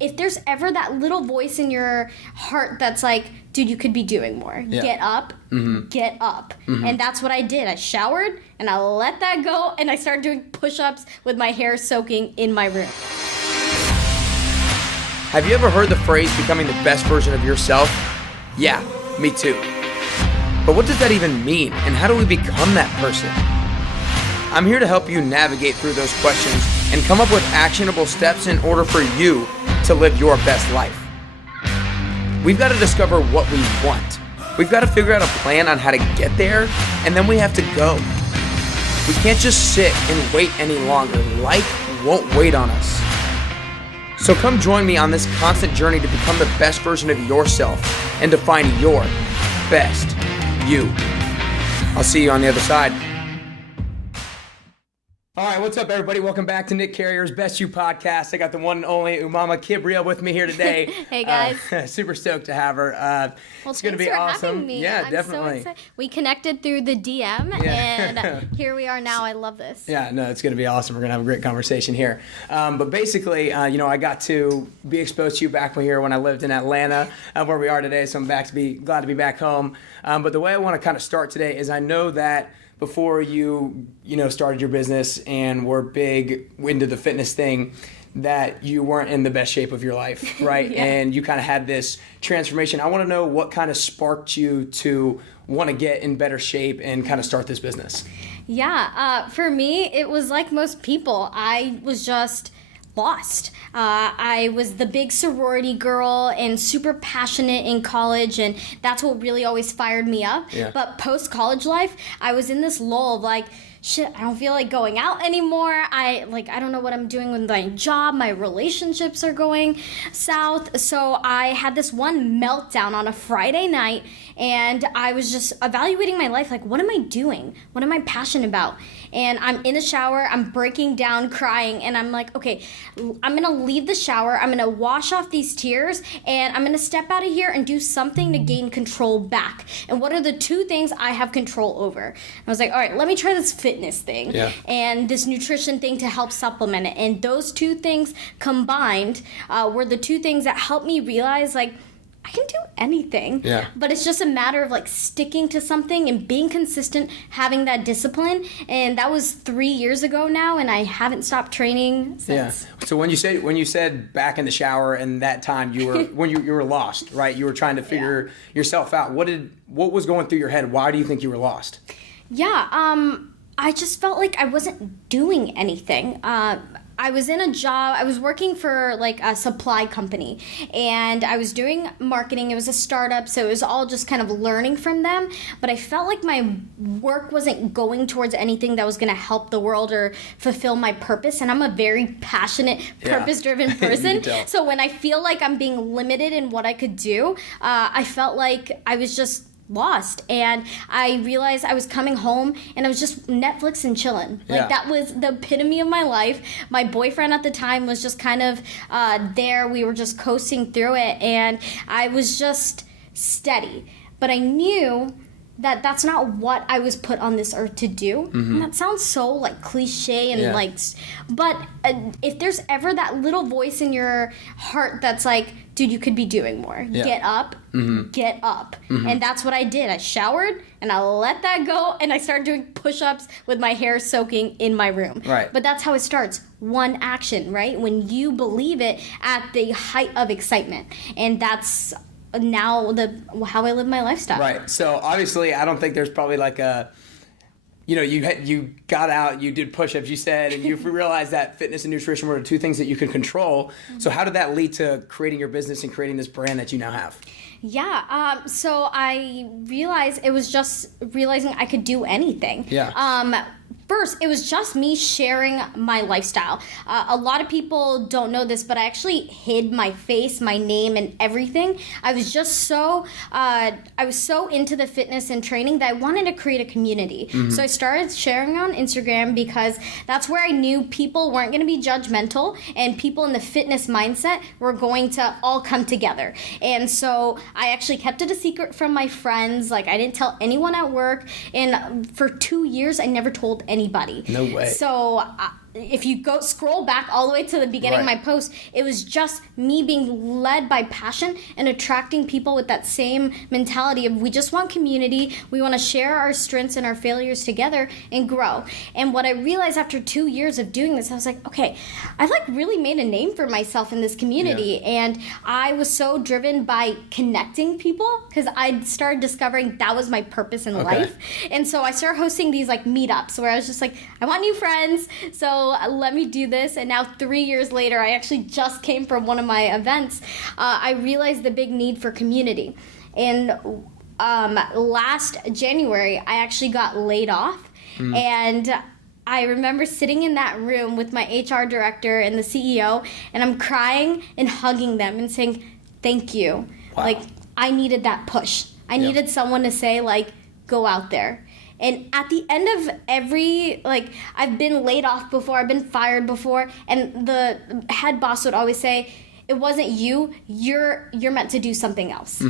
if there's ever that little voice in your heart that's like, dude, you could be doing more. Yeah. Get up, get up. And that's what I did. I showered and I let that go and I started doing push-ups with my hair soaking in my room. Have you ever heard the phrase becoming the best version of yourself? Yeah, me too. But what does that even mean, and how do we become that person? I'm here to help you navigate through those questions and come up with actionable steps in order for you to live your best life. We've got to discover what we want. We've got to figure out a plan on how to get there, and then we have to go. We can't just sit and wait any longer. Life won't wait on us. So come join me on this constant journey to become the best version of yourself and to find your best you. I'll see you on the other side. All right, what's up, everybody? Welcome back to Nick Carrier's Best You podcast. I got the one and only Umama Kibria with me here today. Hey, guys. Super stoked to have her. Well, it's going to be awesome. Having me. Yeah, I'm definitely. So excited. We connected through the DM, and here we are now. I love this. Yeah, no, it's going to be awesome. We're going to have a great conversation here. But basically, I got to be exposed to you back here when I lived in Atlanta, where we are today. So I'm glad to be back home. But the way I want to kind of start today is I know that before you started your business and were big into the fitness thing, that you weren't in the best shape of your life, right? Yeah. And you kind of had this transformation. I want to know what kind of sparked you to want to get in better shape and kind of start this business. Yeah, for me, it was like most people. I was just lost. I was the big sorority girl and super passionate in college, and that's what really always fired me up. Yeah. But post-college life, I was in this lull of like, shit, I don't feel like going out anymore. I don't know what I'm doing with my job. My relationships are going south. So I had this one meltdown on a Friday night, and I was just evaluating my life. Like, what am I doing? What am I passionate about? And I'm in the shower, I'm breaking down, crying, and I'm like, okay, I'm gonna leave the shower, I'm gonna wash off these tears, and I'm gonna step out of here and do something to gain control back. And what are the two things I have control over? I was like, all right, let me try this fitness thing and this nutrition thing to help supplement it. And those two things combined were the two things that helped me realize, like, I can do anything. Yeah. But it's just a matter of like sticking to something and being consistent, having that discipline. And that was 3 years ago now, and I haven't stopped training since. Yeah. So when you said back in the shower and that time you were when you were lost, right? You were trying to figure yourself out. What was going through your head? Why do you think you were lost? Yeah. I just felt like I wasn't doing anything. I was in a job, I was working for like a supply company, and I was doing marketing. It was a startup, so it was all just kind of learning from them, but I felt like my work wasn't going towards anything that was going to help the world or fulfill my purpose, and I'm a very passionate, purpose-driven person. So when I feel like I'm being limited in what I could do, I felt like I was just lost. And I realized I was coming home and I was just Netflix and chilling. Like that was the epitome of my life. My boyfriend at the time was just kind of there. We were just coasting through it, and I was just steady. But I knew that that's not what I was put on this earth to do. And that sounds so like cliche and but if there's ever that little voice in your heart that's like, dude, you could be doing more. Get up, get up. And that's what I did. I showered and I let that go, and I started doing push-ups with my hair soaking in my room. Right. But that's how it starts. One action, right? When you believe it at the height of excitement. And that's now how I live my lifestyle. Right. So obviously, I don't think there's probably like a, you got out, you did push-ups, you said, and you realized that fitness and nutrition were the two things that you could control. So how did that lead to creating your business and creating this brand that you now have? Yeah. So I realized it was just realizing I could do anything. Yeah. First, it was just me sharing my lifestyle. A lot of people don't know this, but I actually hid my face, my name, and everything. I was just so into the fitness and training that I wanted to create a community. So I started sharing on Instagram because that's where I knew people weren't going to be judgmental, and people in the fitness mindset were going to all come together. And so I actually kept it a secret from my friends. Like, I didn't tell anyone at work, and for 2 years, I never told anybody. No way. So if you go scroll back all the way to the beginning of my post, it was just me being led by passion and attracting people with that same mentality of we just want community, we want to share our strengths and our failures together and grow. And what I realized after 2 years of doing this, I was like, okay, I've like really made a name for myself in this community. And I was so driven by connecting people because I started discovering that was my purpose in life. And so I started hosting these like meetups where I was just like, I want new friends, so let me do this. And now 3 years later, I actually just came from one of my events. I realized the big need for community. And last January, I actually got laid off. And I remember sitting in that room with my HR director and the CEO, and I'm crying and hugging them and saying, thank you. Wow. Like, I needed that push. I needed someone to say, like, go out there. And at the end of every, like, I've been laid off before, I've been fired before, and the head boss would always say, it wasn't you, you're meant to do something else.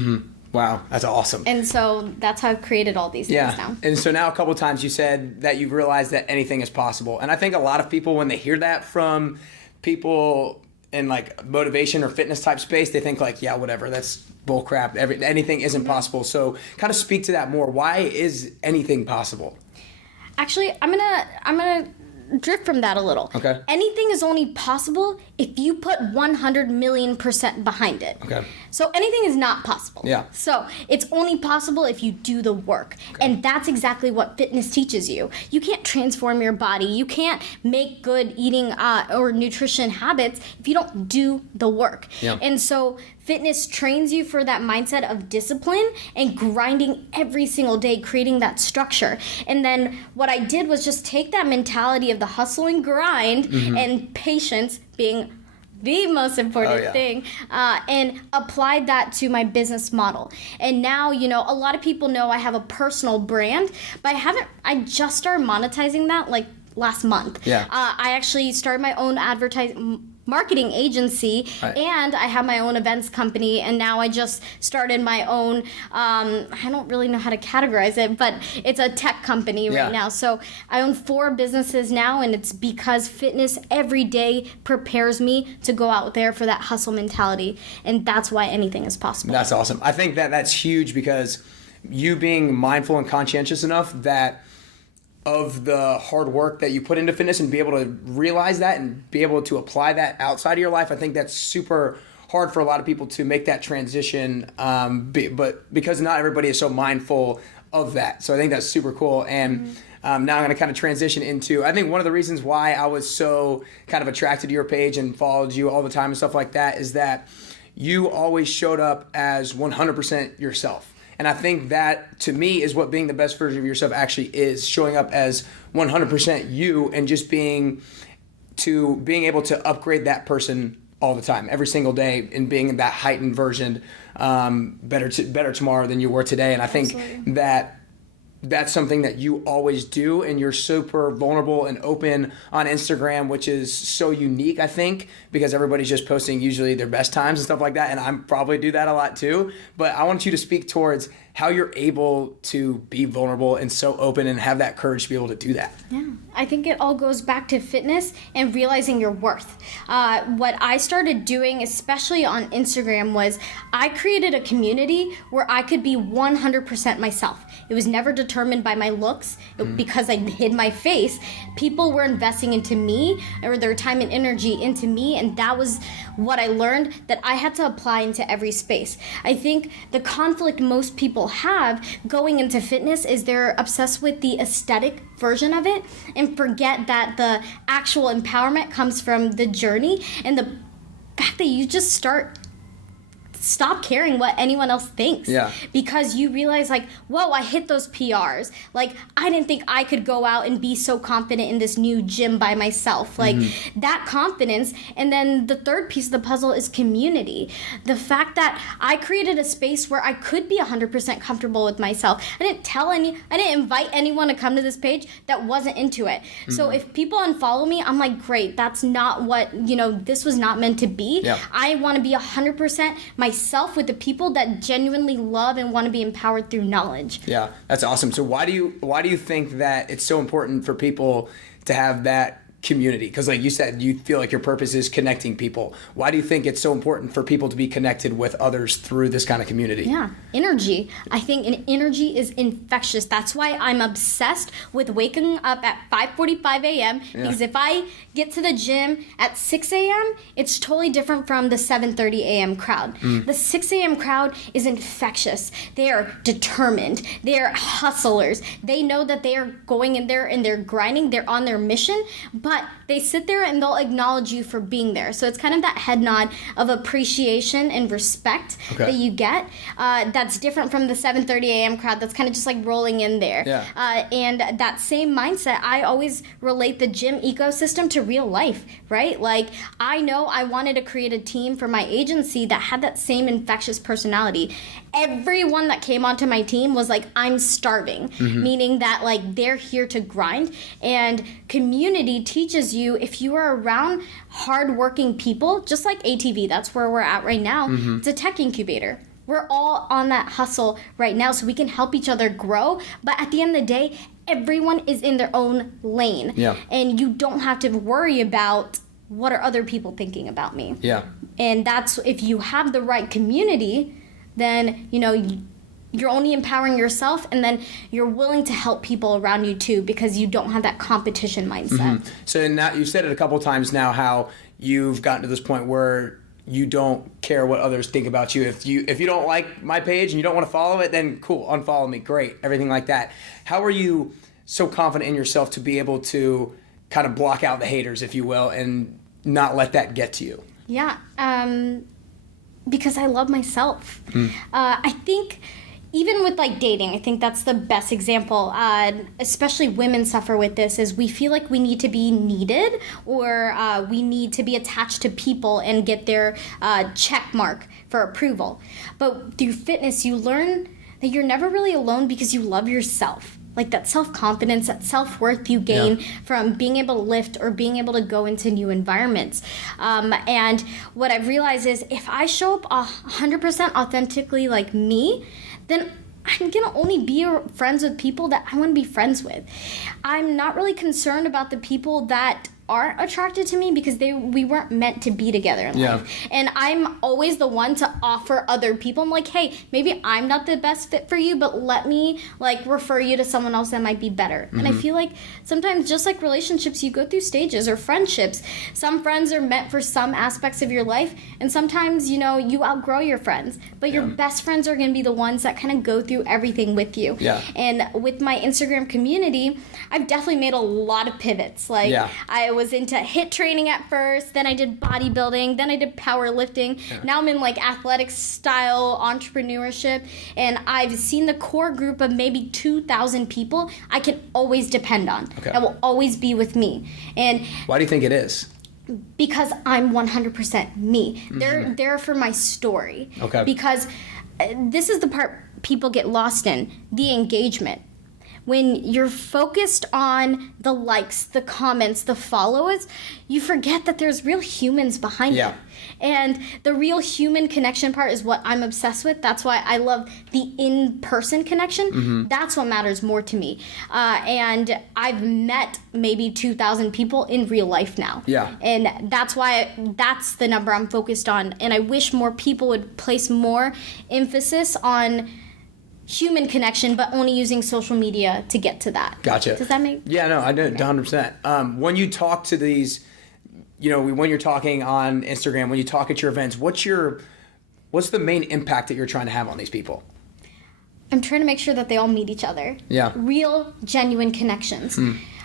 Wow, that's awesome. And so that's how I've created all these things now. And so now a couple of times you said that you've realized that anything is possible. And I think a lot of people, when they hear that from people in like motivation or fitness type space, they think like, yeah, whatever, that's bull crap. Anything isn't possible. So kind of speak to that more. Why is anything possible? Actually, I'm gonna drift from that a little. Okay. Anything is only possible if you put 100,000,000% behind it. Okay. So anything is not possible. Yeah. So it's only possible if you do the work. Okay. And that's exactly what fitness teaches you. You can't transform your body. You can't make good eating or nutrition habits if you don't do the work. Yeah. And so fitness trains you for that mindset of discipline and grinding every single day, creating that structure. And then what I did was just take that mentality of the hustle and grind and patience being the most important thing, and applied that to my business model. And now, you know, a lot of people know I have a personal brand, but I just started monetizing that like last month. Yeah. I actually started my own marketing agency, and I have my own events company, and now I just started my own, I don't really know how to categorize it, but it's a tech company right now. So I own 4 businesses now, and it's because fitness every day prepares me to go out there for that hustle mentality, and that's why anything is possible. That's awesome. I think that that's huge because you being mindful and conscientious enough that of the hard work that you put into fitness and be able to realize that and be able to apply that outside of your life, I think that's super hard for a lot of people to make that transition, but because not everybody is so mindful of that. So I think that's super cool. And now I'm going to kind of transition into, I think one of the reasons why I was so kind of attracted to your page and followed you all the time and stuff like that is that you always showed up as 100% yourself. And I think that, to me, is what being the best version of yourself actually is, showing up as 100% you and just being able to upgrade that person all the time, every single day, and being that heightened version, better tomorrow than you were today. And I think that's something that you always do, and you're super vulnerable and open on Instagram, which is so unique, I think, because everybody's just posting usually their best times and stuff like that, and I probably do that a lot too. But I want you to speak towards how you're able to be vulnerable and so open and have that courage to be able to do that. Yeah, I think it all goes back to fitness and realizing your worth. What I started doing, especially on Instagram, was I created a community where I could be 100% myself. It was never determined by my looks because I hid my face. People were investing into me, or their time and energy into me, and that was what I learned that I had to apply into every space. I think the conflict most people have going into fitness is they're obsessed with the aesthetic version of it and forget that the actual empowerment comes from the journey and the fact that you just stop caring what anyone else thinks. Yeah. Because you realize, like, whoa, I hit those PRs. Like, I didn't think I could go out and be so confident in this new gym by myself. Like, that confidence. And then the third piece of the puzzle is community. The fact that I created a space where I could be 100% comfortable with myself. I didn't invite anyone to come to this page that wasn't into it. So if people unfollow me, I'm like, great, that's not what, this was not meant to be. Yeah. I want to be 100% myself with the people that genuinely love and want to be empowered through knowledge. Yeah, that's awesome. So why do you think that it's so important for people to have that community? Because like you said, you feel like your purpose is connecting people. Why do you think it's so important for people to be connected with others through this kind of community? Yeah, energy. I think an energy is infectious. That's why I'm obsessed with waking up at 5:45 a.m. Because if I get to the gym at 6 a.m., it's totally different from the 7:30 a.m. crowd. The 6 a.m. crowd is infectious. They are determined. They are hustlers. They know that they are going in there and they're grinding. They're on their mission, but they sit there and they'll acknowledge you for being there. So it's kind of that head nod of appreciation and respect that you get. That's different from the 7:30 a.m. crowd that's kind of just like rolling in there. And that same mindset, I always relate the gym ecosystem to real life, right? Like, I know I wanted to create a team for my agency that had that same infectious personality. Everyone that came onto my team was like, I'm starving, meaning that like they're here to grind. And community teaches you, if you are around hardworking people, just like ATV, that's where we're at right now, it's a tech incubator. We're all on that hustle right now so we can help each other grow. But at the end of the day, everyone is in their own lane. And you don't have to worry about what are other people thinking about me. And that's, if you have the right community, then, you know, you're only empowering yourself, and then you're willing to help people around you too, because you don't have that competition mindset. So now you've said it a couple times now, how you've gotten to this point where you don't care what others think about you. If you don't like my page and you don't want to follow it, then cool, unfollow me, great, everything like that. How are you so confident in yourself to be able to kind of block out the haters, if you will, and not let that get to you? Because I love myself. I think even with like dating, I think that's the best example. Especially women suffer with this, is we feel like we need to be needed, or we need to be attached to people and get their check mark for approval. But through fitness, you learn that you're never really alone because you love yourself. Like that self-confidence, that self-worth you gain from being able to lift or being able to go into new environments. And what I've realized is, if I show up 100% authentically like me, then I'm going to only be friends with people that I want to be friends with. I'm not really concerned about the people that aren't attracted to me, because we weren't meant to be together in life. And I'm always the one to offer other people. I'm like, hey, maybe I'm not the best fit for you, but let me like refer you to someone else that might be better. And I feel like sometimes, just like relationships, you go through stages, or friendships. Some friends are meant for some aspects of your life, and sometimes, you know, you outgrow your friends, but your best friends are going to be the ones that kind of go through everything with you. And with my Instagram community, I've definitely made a lot of pivots. Like I was into HIIT training at first, then I did bodybuilding, then I did powerlifting. Now I'm in like athletic style entrepreneurship, and I've seen the core group of maybe 2,000 people I can always depend on. That will always be with me. And why do you think it is? Because I'm 100% me. They're there for my story. Because this is the part people get lost in, the engagement. When you're focused on the likes, the comments, the followers, you forget that there's real humans behind it. And the real human connection part is what I'm obsessed with. That's why I love the in-person connection. That's what matters more to me. And I've met maybe 2,000 people in real life now. And that's why that's the number I'm focused on. And I wish more people would place more emphasis on human connection, but only using social media to get to that. Gotcha. Does that make? Yeah, no, I do, 100%. When you talk to these, you know, when you're talking on Instagram, when you talk at your events, what's the main impact that you're trying to have on these people? I'm trying to make sure that they all meet each other. Real, genuine connections.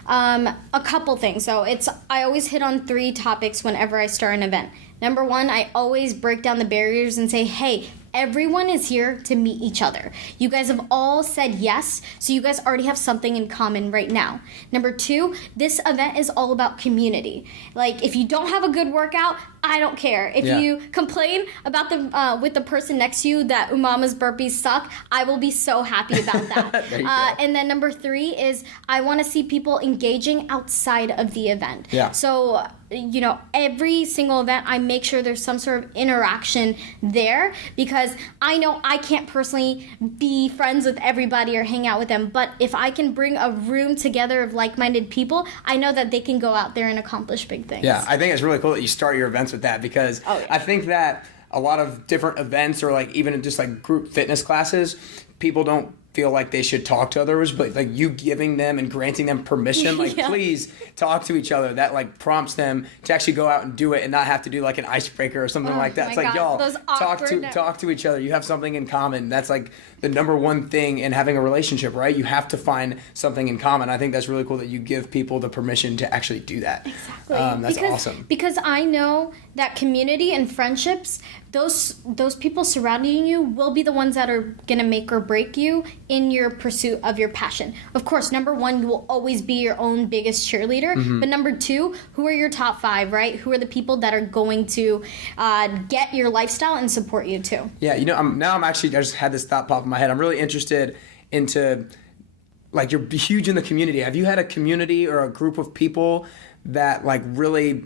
A couple things. So I always hit on 3 topics whenever I start an event. Number 1, I always break down the barriers and say, hey, everyone is here to meet each other. You guys have all said yes, so you guys already have something in common right now. Number 2, this event is all about community. Like, if you don't have a good workout, I don't care. If Yeah. you complain about the with the person next to you that Umama's burpees suck, I will be so happy about that. There you go. And then number 3 is I want to see people engaging outside of the event. Yeah. So, you know, every single event, I make sure there's some sort of interaction there, because I know I can't personally be friends with everybody or hang out with them. But if I can bring a room together of like-minded people, I know that they can go out there and accomplish big things. Yeah, I think it's really cool that you start your events with that, because I think that a lot of different events, or like even just like group fitness classes, people don't feel like they should talk to others, but like you giving them and granting them permission, like please talk to each other, that like prompts them to actually go out and do it and not have to do like an icebreaker or something like that. It's like, y'all, talk to each other. You have something in common. That's like the number one thing in having a relationship, right? You have to find something in common. I think that's really cool that you give people the permission to actually do that. Exactly. That's awesome. Because I know that community and friendships, those people surrounding you will be the ones that are going to make or break you in your pursuit of your passion. Of course, number 1, you will always be your own biggest cheerleader. But number 2, who are your top 5, right? Who are the people that are going to get your lifestyle and support you too? Yeah, you know, I just had this thought pop in my head. I'm really interested into, like, you're huge in the community. Have you had a community or a group of people that like really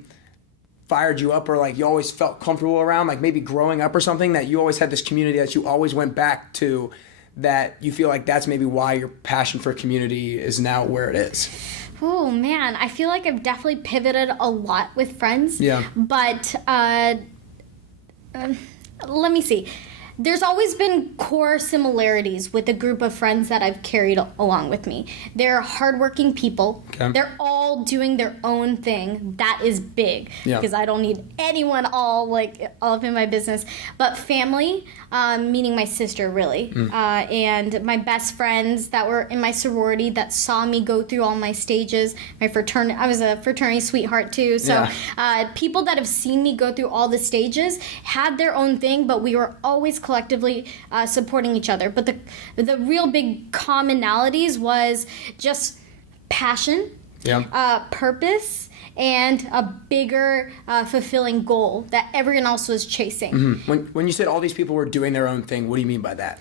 fired you up, or like you always felt comfortable around, like maybe growing up or something, that you always had this community that you always went back to, that you feel like that's maybe why your passion for community is now where it is? Oh man, I feel like I've definitely pivoted a lot with friends. Yeah. But let me see. There's always been core similarities with a group of friends that I've carried along with me. They're hardworking people. Okay. They're all doing their own thing. That is big, because I don't need anyone all up in my business. But family, meaning my sister, really, and my best friends that were in my sorority that saw me go through all my stages. I was a fraternity sweetheart too. So people that have seen me go through all the stages had their own thing, but we were always collectively supporting each other. But the real big commonalities was just passion, purpose, and a bigger fulfilling goal that everyone else was chasing. When you said all these people were doing their own thing, what do you mean by that?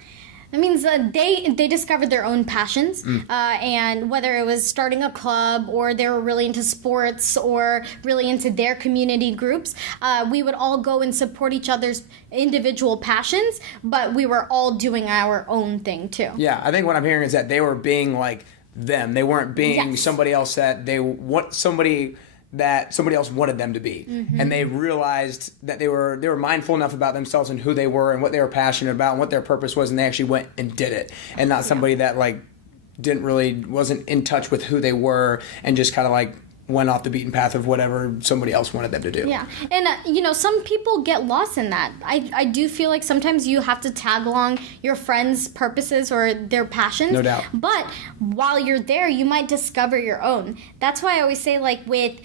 That means they discovered their own passions, and whether it was starting a club, or they were really into sports, or really into their community groups, we would all go and support each other's individual passions, but we were all doing our own thing too. Yeah, I think what I'm hearing is that they were being like them. They weren't being somebody else that somebody else wanted them to be. And they realized that they were mindful enough about themselves and who they were and what they were passionate about and what their purpose was, and they actually went and did it. And not somebody that like wasn't in touch with who they were and just kind of like went off the beaten path of whatever somebody else wanted them to do. Yeah, and some people get lost in that. I do feel like sometimes you have to tag along your friends' purposes or their passions. No doubt. But while you're there, you might discover your own. That's why I always say, like, with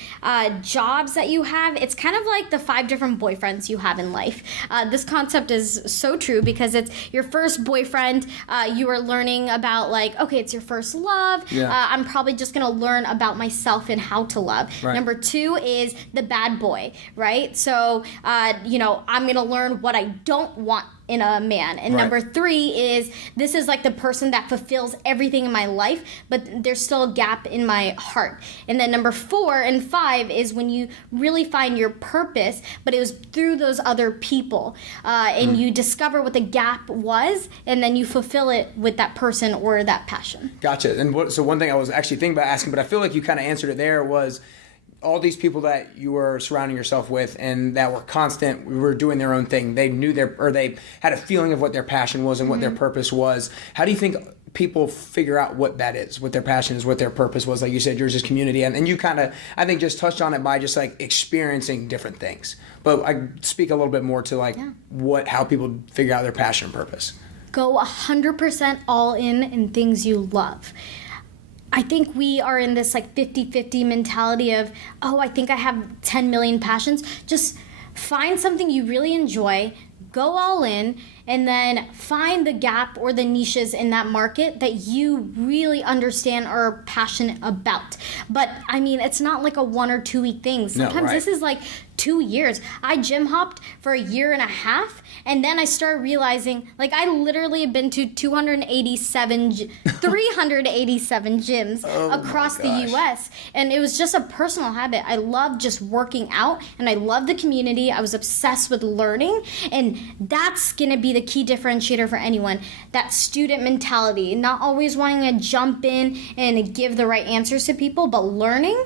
jobs that you have, it's kind of like the 5 different boyfriends you have in life. This concept is so true, because it's your first boyfriend. You are learning about, like, okay, it's your first love. I'm probably just going to learn about myself and how to love. Right. Number 2 is the bad boy, right? So, I'm going to learn what I don't want in a man. And number 3 is, this is like the person that fulfills everything in my life, but there's still a gap in my heart. And then number 4 and 5 is when you really find your purpose, but it was through those other people. And you discover what the gap was, and then you fulfill it with that person or that passion. Gotcha. And so one thing I was actually thinking about asking, but I feel like you kind of answered it there, was all these people that you were surrounding yourself with and that were constant, were doing their own thing. They knew they had a feeling of what their passion was and what their purpose was. How do you think people figure out what that is, what their passion is, what their purpose was? Like you said, yours is community. And you kind of, I think, just touched on it by just like experiencing different things. But I speak a little bit more to like how people figure out their passion and purpose. Go 100% all in things you love. I think we are in this like 50-50 mentality of, I think I have 10 million passions. Just find something you really enjoy, go all in, and then find the gap or the niches in that market that you really understand or are passionate about. But I mean, it's not like a 1 or 2 week thing. Sometimes this is like 2 years. I gym hopped for a year and a half, and then I started realizing, like, I literally have been to 387 gyms across the U.S., and it was just a personal habit. I love just working out, and I love the community. I was obsessed with learning, and that's going to be the key differentiator for anyone. That student mentality, not always wanting to jump in and give the right answers to people, but learning,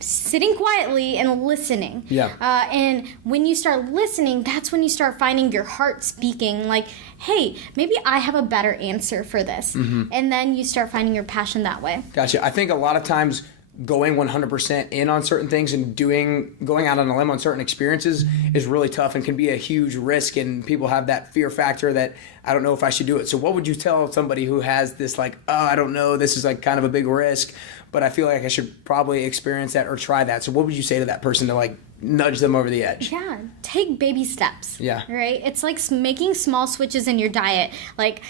sitting quietly and listening. And when you start listening, that's when you start finding your heart speaking, like, hey, maybe I have a better answer for this. And then you start finding your passion that way. Gotcha. I think a lot of times going 100% in on certain things and going out on a limb on certain experiences is really tough and can be a huge risk, and people have that fear factor that I don't know if I should do it. So what would you tell somebody who has this, like, oh, I don't know, this is like kind of a big risk, but I feel like I should probably experience that or try that? So what would you say to that person to, like, nudge them over the edge? Yeah, take baby steps. Yeah. Right? It's like making small switches in your diet. Like,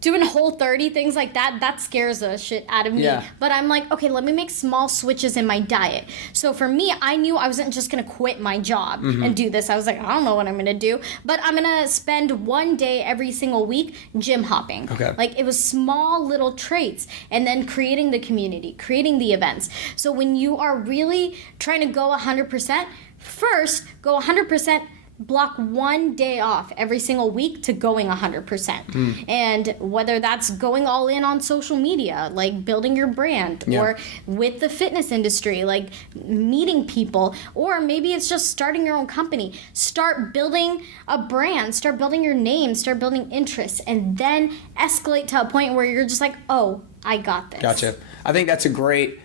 doing Whole30, things like that scares the shit out of me. Yeah. But I'm like, okay, let me make small switches in my diet. So for me, I knew I wasn't just going to quit my job and do this. I was like, I don't know what I'm going to do, but I'm going to spend one day every single week gym hopping. Okay. Like, it was small little traits, and then creating the community, creating the events. So when you are really trying to go 100%, first go 100%. Block one day off every single week to going 100%. And whether that's going all in on social media, like building your brand, or with the fitness industry, like meeting people, or maybe it's just starting your own company. Start building a brand, start building your name, start building interests, and then escalate to a point where you're just like, oh, I got this. Gotcha. I think that's a great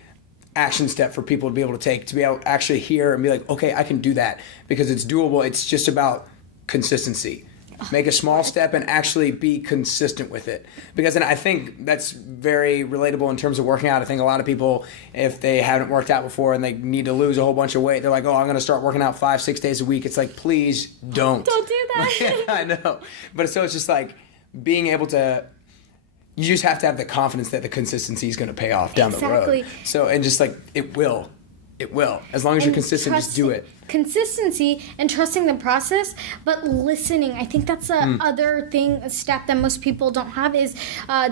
action step for people to be able to take, to be able to actually hear and be like, okay, I can do that, because it's doable. It's just about consistency. Make a small step and actually be consistent with it. Because, and I think that's very relatable in terms of working out. I think a lot of people, if they haven't worked out before and they need to lose a whole bunch of weight, they're like, oh, I'm going to start working out 5-6 days a week. It's like, please don't. Don't do that. I know. But so it's just like being able to, you just have to have the confidence that the consistency is going to pay off down the road. So, and just like, it will. As long as you're consistent, just do it. Consistency and trusting the process, but listening. I think that's the other step that most people don't have is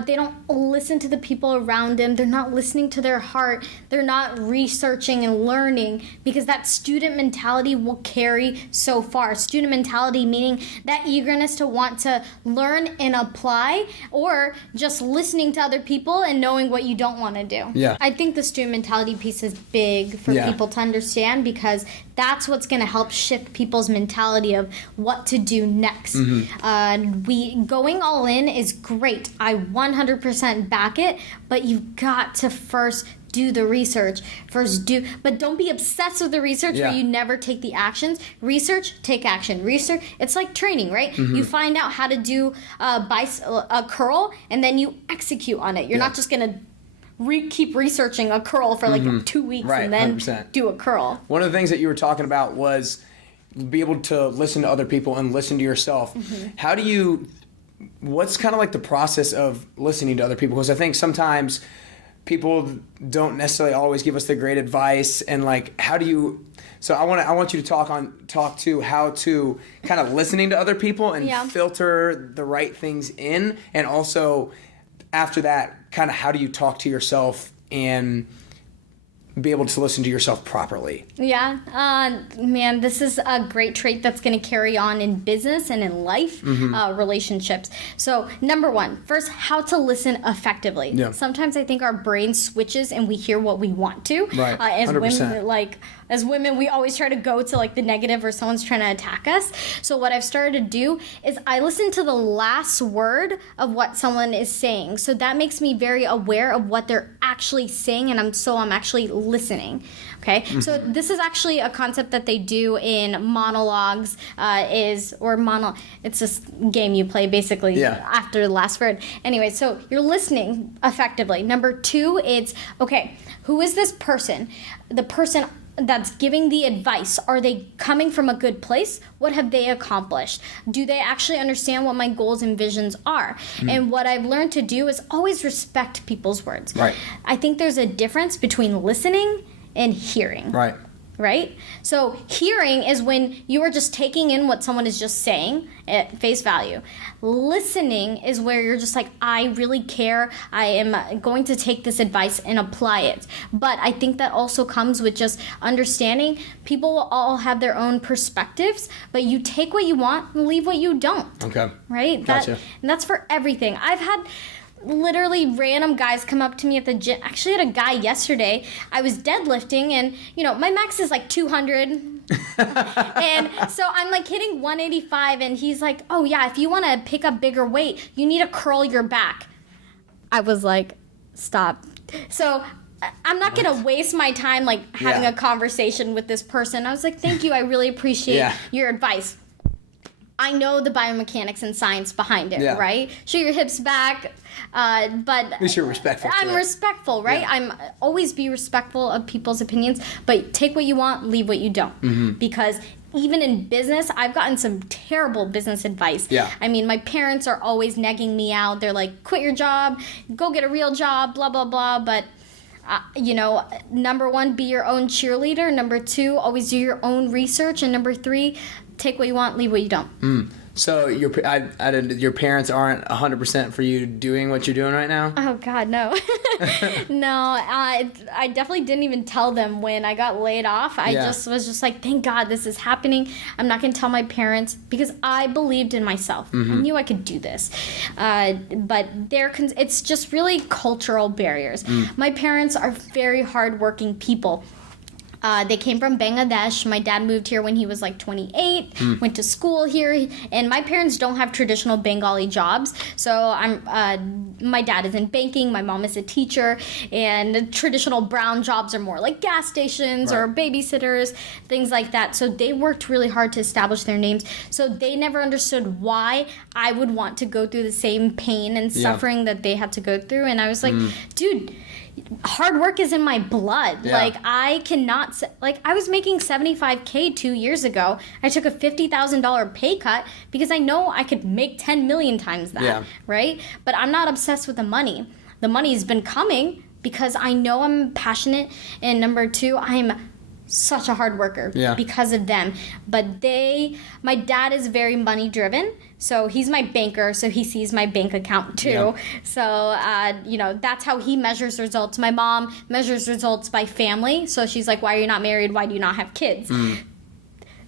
they don't listen to the people around them. They're not listening to their heart. They're not researching and learning, because that student mentality will carry so far. Student mentality meaning that eagerness to want to learn and apply, or just listening to other people and knowing what you don't want to do. Yeah. I think the student mentality piece is big for people to understand, because that's what's going to help shift people's mentality of what to do next. Going all in is great. I 100% back it, but you've got to first do the research. But don't be obsessed with the research where you never take the actions. Research, take action. Research, it's like training, right? You find out how to do a curl, and then you execute on it. You're not just going to keep researching a curl for like 2 weeks and then 100%. Do a curl. One of the things that you were talking about was be able to listen to other people and listen to yourself. What's kind of like the process of listening to other people? Because I think sometimes people don't necessarily always give us the great advice, and like, how do you, so I want you to talk to how to kind of listening to other people and filter the right things in, and also after that, kind of how do you talk to yourself and be able to listen to yourself properly? Yeah, man, this is a great trait that's going to carry on in business and in life, relationships. So, number one, first, how to listen effectively. Yeah. Sometimes I think our brain switches and we hear what we want to. Right, 100%. As women, we always try to go to like the negative, or someone's trying to attack us. So what I've started to do is I listen to the last word of what someone is saying. So that makes me very aware of what they're actually saying, and I'm actually listening. Okay, so this is actually a concept that they do in monologues. It's this game you play basically after the last word. Anyway, so you're listening effectively. Number two, it's okay, who is this person? The person that's giving the advice, are they coming from a good place? What have they accomplished? Do they actually understand what my goals and visions are? And what I've learned to do is always respect people's words. Right. I think there's a difference between listening and hearing. Right. right? So hearing is when you are just taking in what someone is just saying at face value. Listening is where you're just like, I really care. I am going to take this advice and apply it. But I think that also comes with just understanding people will all have their own perspectives, but you take what you want and leave what you don't. Okay. Right? Gotcha. And that's for everything. I've had literally random guys come up to me at the gym. Actually, I had a guy yesterday. I was deadlifting, and my max is like 200. And so I'm like hitting 185, and he's like, oh yeah, if you want to pick up bigger weight, you need to curl your back. I was like, stop. So I'm not going to waste my time like having a conversation with this person. I was like, thank you. I really appreciate your advice. I know the biomechanics and science behind it, right? Show your hips back, but at least you're respectful. I'm respectful, right? Yeah. I'm always be respectful of people's opinions, but take what you want, leave what you don't. Because even in business, I've gotten some terrible business advice. Yeah. I mean, my parents are always negging me out. They're like, quit your job, go get a real job, blah, blah, blah. But number one, be your own cheerleader. Number two, always do your own research. And number three, take what you want, leave what you don't. So your parents aren't 100% for you doing what you're doing right now? Oh, God, no. No, I definitely didn't even tell them when I got laid off. I just was just like, thank God this is happening. I'm not going to tell my parents because I believed in myself. I knew I could do this. But it's just really cultural barriers. My parents are very hardworking people. They came from Bangladesh. My dad moved here when he was like 28, went to school here, and my parents don't have traditional Bengali jobs. So my dad is in banking, my mom is a teacher, and traditional brown jobs are more like gas stations or babysitters, things like that. So they worked really hard to establish their names. So they never understood why I would want to go through the same pain and suffering that they had to go through. And I was like, dude, hard work is in my blood. Like, I cannot, I was making $75K 2 years ago. I took a $50,000 pay cut because I know I could make 10 million times that, right? But I'm not obsessed with the money. The money's been coming because I know I'm passionate, and number two, I'm such a hard worker because of them. But my dad is very money driven, so he's my banker, so he sees my bank account too. So that's how he measures results. My mom measures results by family, so she's like, why are you not married? Why do you not have kids?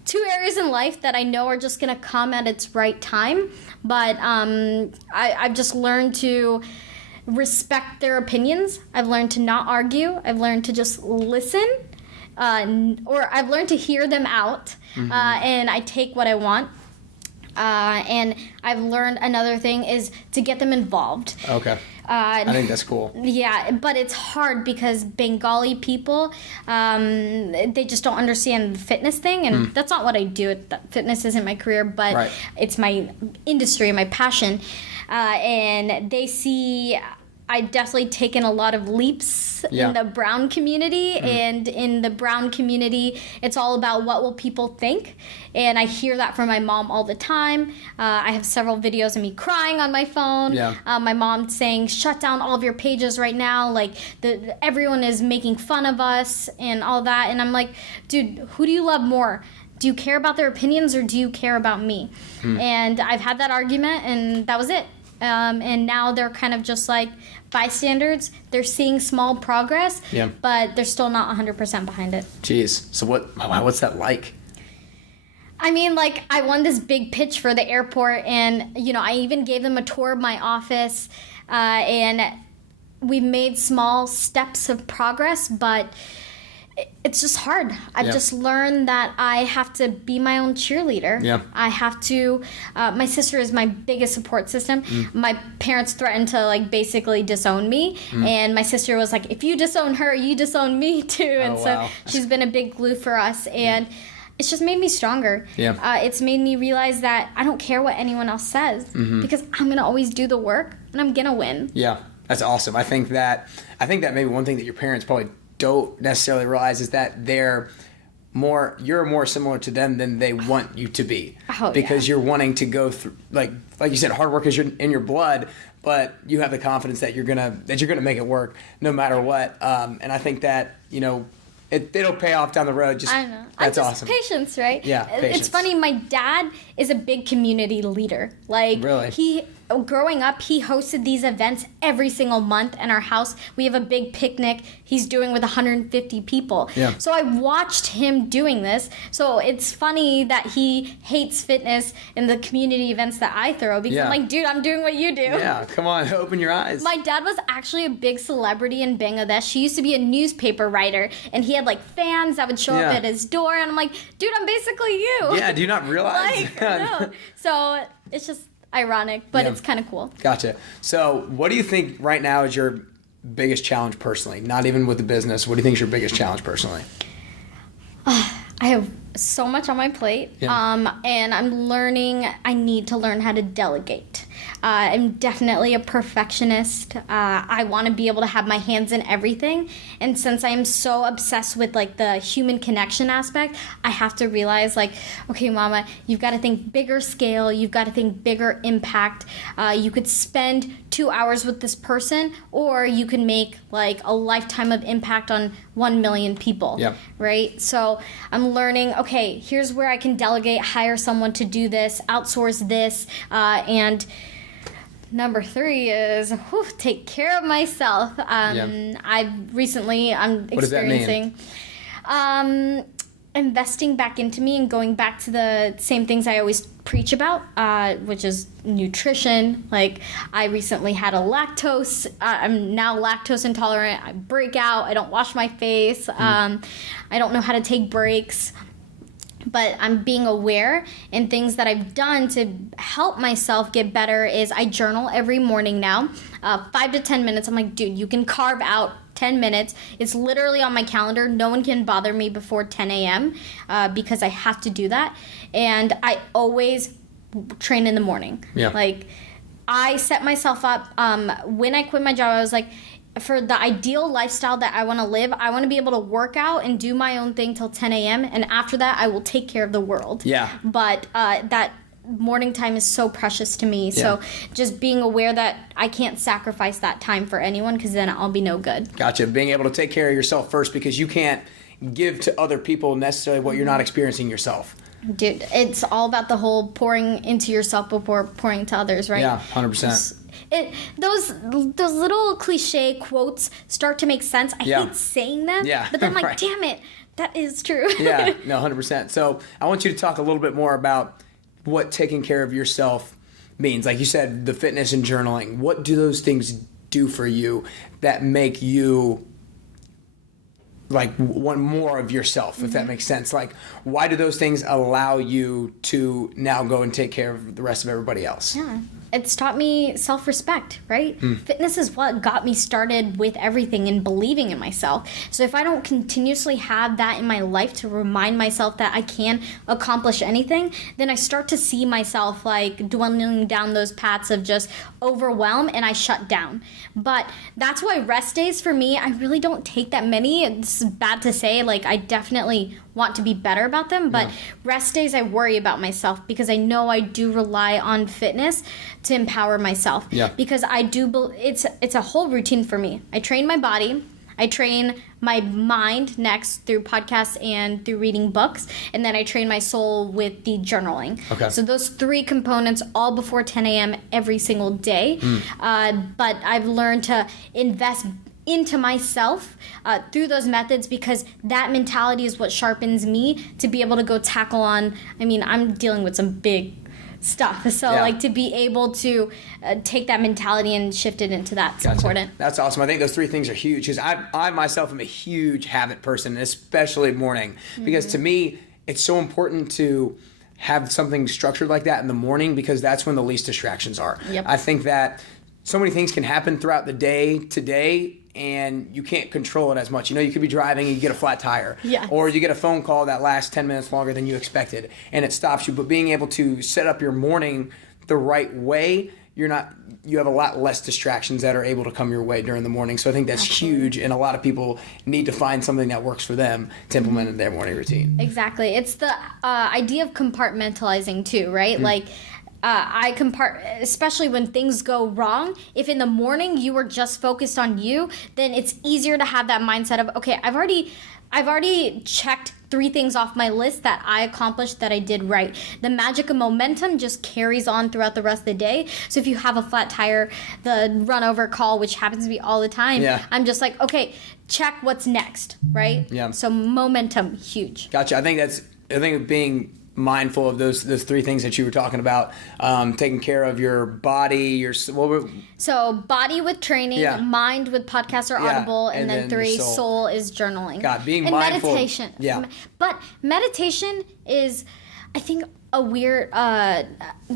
Two areas in life that I know are just gonna come at its right time, but I've just learned to respect their opinions. I've learned to not argue. I've learned to just listen. Or I've learned to hear them out, and I take what I want. And I've learned another thing is to get them involved. Okay. I think that's cool. Yeah, but it's hard because Bengali people, they just don't understand the fitness thing, and that's not what I do. Fitness isn't my career, but it's my industry, my passion. And they see I've definitely taken a lot of leaps in the brown community, and in the brown community, it's all about what will people think, and I hear that from my mom all the time. I have several videos of me crying on my phone. My mom saying, shut down all of your pages right now, like everyone is making fun of us and all that, and I'm like, dude, who do you love more? Do you care about their opinions or do you care about me? And I've had that argument, and that was it. And now they're kind of just like bystanders. They're seeing small progress, but they're still not 100% behind it. Jeez. So what's that like? I mean, like, I won this big pitch for the airport, and, I even gave them a tour of my office, and we made small steps of progress, but it's just hard. I've just learned that I have to be my own cheerleader. I have to, my sister is my biggest support system. My parents threatened to basically disown me. And my sister was like, if you disown her, you disown me too. And so she's been a big glue for us. And it's just made me stronger. It's made me realize that I don't care what anyone else says because I'm going to always do the work and I'm going to win. Yeah, that's awesome. I think that maybe one thing that your parents probably don't necessarily realize is that you're more similar to them than they want you to be. Because you're wanting to go through, like you said, hard work is in your blood, but you have the confidence that you're gonna make it work no matter what. And I think that it'll pay off down the road. I know. That's just awesome. Patience, right? Yeah, patience. It's funny. My dad is a big community leader. Like, really? Growing up, he hosted these events every single month in our house. We have a big picnic he's doing with 150 people. Yeah. So I watched him doing this. So it's funny that he hates fitness in the community events that I throw because I'm like, dude, I'm doing what you do. Yeah, come on, open your eyes. My dad was actually a big celebrity in Bangladesh. He used to be a newspaper writer, and he had like fans that would show up at his door, and I'm like, dude, I'm basically you. Yeah, do you not realize? No. So it's just ironic, but it's kind of cool. Gotcha. So what do you think right now is your biggest challenge personally? Not even with the business. What do you think is your biggest challenge personally? I have so much on my plate, and I need to learn how to delegate. I'm definitely a perfectionist. I want to be able to have my hands in everything, and since I am so obsessed with like the human connection aspect, I have to realize like, okay, Mama, you've got to think bigger scale. You've got to think bigger impact. You could spend 2 hours with this person, or you can make like a lifetime of impact on 1 million people. Yeah. Right? So I'm learning, okay, here's where I can delegate, hire someone to do this, outsource this, and number 3 is take care of myself. I'm experiencing investing back into me and going back to the same things I always preach about, which is nutrition. Like, I recently had a I'm now lactose intolerant. I break out. I don't wash my face. I don't know how to take breaks. But I'm being aware, and things that I've done to help myself get better is I journal every morning now, 5 to 10 minutes. I'm like, dude, you can carve out 10 minutes. It's literally on my calendar. No one can bother me before 10 a.m. Because I have to do that. And I always train in the morning. Yeah. Like, I set myself up. When I quit my job, I was like, for the ideal lifestyle that I want to live, I want to be able to work out and do my own thing till 10 a.m. And after that, I will take care of the world. Yeah. But that morning time is so precious to me. Yeah. So just being aware that I can't sacrifice that time for anyone, because then I'll be no good. Gotcha. Being able to take care of yourself first, because you can't give to other people necessarily what you're not experiencing yourself. Dude, it's all about the whole pouring into yourself before pouring to others, right? Yeah, 100%. Those little cliche quotes start to make sense. I hate saying them, but then I'm like, damn it, that is true. Yeah, no, 100%. So I want you to talk a little bit more about what taking care of yourself means. Like you said, the fitness and journaling. What do those things do for you that make you like want more of yourself, if that makes sense? Like, why do those things allow you to now go and take care of the rest of everybody else? Yeah. It's taught me self-respect, right? Fitness is what got me started with everything and believing in myself. So if I don't continuously have that in my life to remind myself that I can accomplish anything, then I start to see myself like dwindling down those paths of just overwhelm, and I shut down. But that's why rest days for me, I really don't take that many. It's bad to say, like, I definitely want to be better about them, but rest days I worry about myself, because I know I do rely on fitness to empower myself. Yeah. Because I do it's a whole routine for me. I train my body, I train my mind next through podcasts and through reading books, and then I train my soul with the journaling. Okay. So those 3 components all before 10 a.m. every single day. But I've learned to invest into myself through those methods, because that mentality is what sharpens me to be able to go tackle on. I mean, I'm dealing with some big stuff, so like to be able to take that mentality and shift it into that's important. That's awesome. I think those 3 things are huge, because I myself am a huge habit person, especially morning, because to me it's so important to have something structured like that in the morning, because that's when the least distractions are. Yep. I think that so many things can happen throughout the day today, and you can't control it as much. You know, you could be driving and you get a flat tire. Yes. Or you get a phone call that lasts 10 minutes longer than you expected, and it stops you. But being able to set up your morning the right way, you have a lot less distractions that are able to come your way during the morning. So I think that's huge, and a lot of people need to find something that works for them to implement in their morning routine. Exactly. It's the idea of compartmentalizing too, right? Like, I especially when things go wrong. If in the morning you were just focused on you, then it's easier to have that mindset of, okay, I've already I've already checked 3 things off my list that I accomplished that I did right. The magic of momentum just carries on throughout the rest of the day. So if you have a flat tire, the run over call, which happens to me all the time, I'm just like, okay, check what's next, right? Yeah. So momentum, huge. Gotcha. I think being mindful of those 3 things that you were talking about, taking care of your body, so body with training, mind with podcast or Audible, and then 3, soul is journaling. God, being and mindful. Meditation. Yeah. But meditation is, I think, a weird,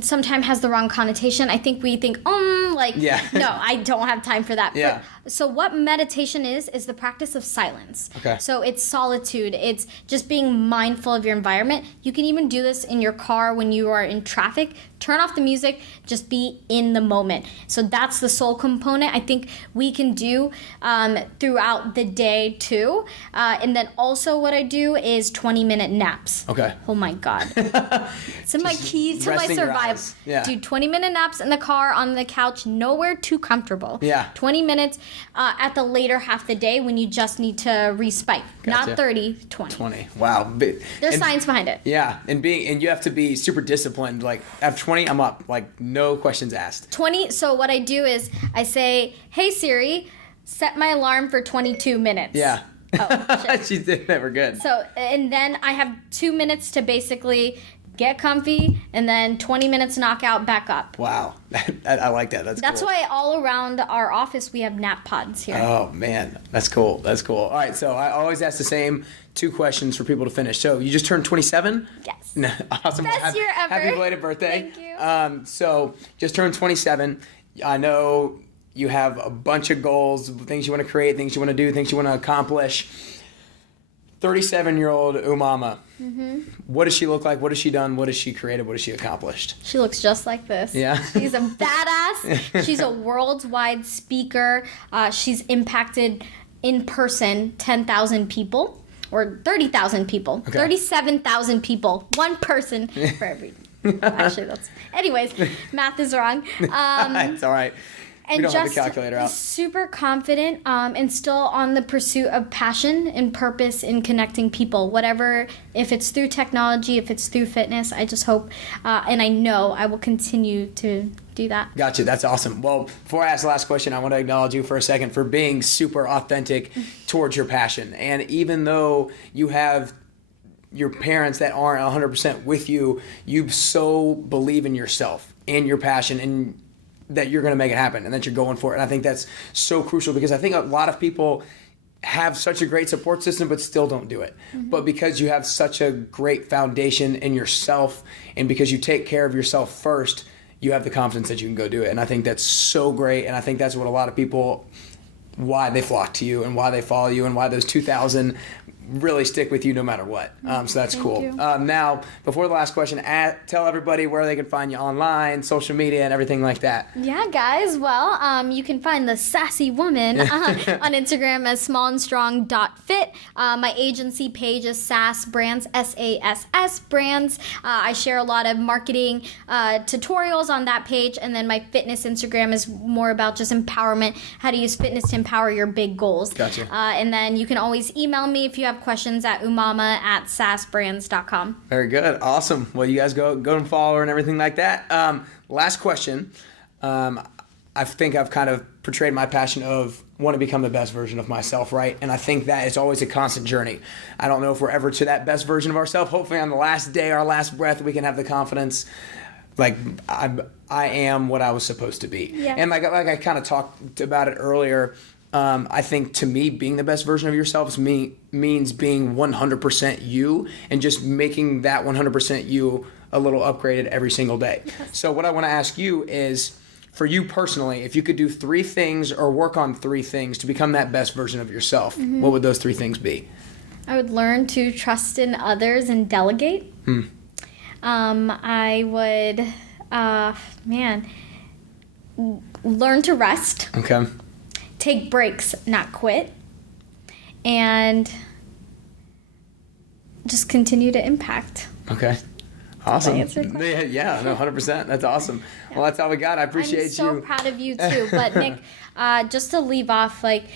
sometimes has the wrong connotation. I think we think, no, I don't have time for that. Yeah. So what meditation is the practice of silence. Okay. So it's solitude. It's just being mindful of your environment. You can even do this in your car when you are in traffic. Turn off the music. Just be in the moment. So that's the soul component I think we can do throughout the day too. And then also what I do is 20-minute naps. Okay. Oh my God. It's my key to my survival. Yeah. Do 20-minute naps in the car, on the couch, nowhere too comfortable. Yeah. 20 minutes at the later half the day when you just need to respike. Gotcha. Not 30, 20. 20. Wow. There's science behind it. Yeah. And you have to be super disciplined. Like after 20, I'm up. Like no questions asked. 20. So what I do is I say, hey Siri, set my alarm for 22 minutes. Yeah. Oh, shit. She's never good. So, and then I have 2 minutes to basically get comfy, and then 20 minutes knockout back up. Wow. I like that. That's cool. Why all around our office we have nap pods here. Oh, man. That's cool. All right, so I always ask the same 2 questions for people to finish. So you just turned 27? Yes. Awesome. Best year ever. Happy belated birthday. Thank you. So just turned 27. I know you have a bunch of goals, things you want to create, things you want to do, things you want to accomplish. 37-year-old Umama. Mm-hmm. What does she look like? What has she done? What has she created? What has she accomplished? She looks just like this. Yeah. She's a badass. She's a worldwide speaker. She's impacted in person 10,000 people or 30,000 people. Okay. 37,000 people. One person for every. Actually, that's. Anyways, math is wrong. It's all right. And we don't just have the calculator out. Super confident and still on the pursuit of passion and purpose in connecting people. Whatever, if it's through technology, if it's through fitness, I just hope and I know I will continue to do that. Gotcha. That's awesome. Well, before I ask the last question, I want to acknowledge you for a second for being super authentic towards your passion. And even though you have your parents that aren't 100% with you, you so believe in yourself and your passion and that you're going to make it happen and that you're going for it. And I think that's so crucial because I think a lot of people have such a great support system but still don't do it. Mm-hmm. But because you have such a great foundation in yourself and because you take care of yourself first, you have the confidence that you can go do it. And I think that's so great. And I think that's what a lot of people, why they flock to you and why they follow you and why those 2,000 really stick with you no matter what. So that's Thank cool. you. Now, before the last question, tell everybody where they can find you online, social media, and everything like that. Yeah, guys. Well, you can find the sassy woman on Instagram as smallandstrong.fit. My agency page is SAS Brands, SASS Brands. I share a lot of marketing tutorials on that page, and then my fitness Instagram is more about just empowerment, how to use fitness to empower your big goals. Gotcha. And then you can always email me if you have questions at umama@sassbrands.com. Very good. Awesome. Well, you guys go and follow her and everything like that. Last question. I think I've kind of portrayed my passion of want to become the best version of myself, right? And I think that it's always a constant journey. I don't know if we're ever to that best version of ourselves. Hopefully on the last day, our last breath, we can have the confidence like I am what I was supposed to be. Yeah. And like I kind of talked about it earlier, I think to me, being the best version of yourself means being 100% you and just making that 100% you a little upgraded every single day. Yes. So what I want to ask you is, for you personally, if you could do 3 things or work on 3 things to become that best version of yourself, what would those 3 things be? I would learn to trust in others and delegate. I would, learn to rest. Okay. Take breaks, not quit, and just continue to impact. Okay. Awesome. Did I answer your question? Yeah, no, 100%. That's awesome. Yeah. Well, that's all we got. I appreciate you. I'm so proud of you too. But Nick, just to leave off, like,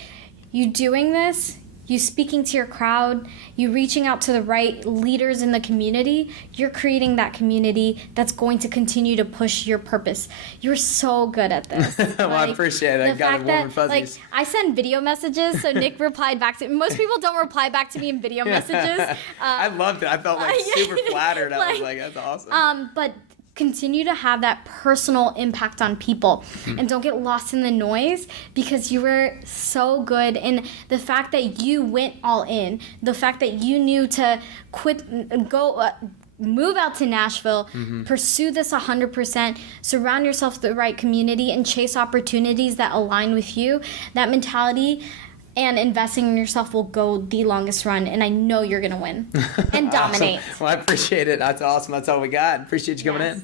you doing this, you speaking to your crowd, you reaching out to the right leaders in the community, you're creating that community that's going to continue to push your purpose. You're so good at this. Well, I appreciate it. I got a warm and fuzzies. I send video messages, so Nick replied back to me. Most people don't reply back to me in video messages. I loved it. I felt super flattered. I was like, that's awesome. But continue to have that personal impact on people, and don't get lost in the noise, because you were so good. And the fact that you went all in, the fact that you knew to move out to Nashville, pursue this 100%, surround yourself with the right community, and chase opportunities that align with you, that mentality and investing in yourself will go the longest run, and I know you're going to win and dominate. Awesome. Well, I appreciate it. That's awesome. That's all we got. Appreciate you coming in.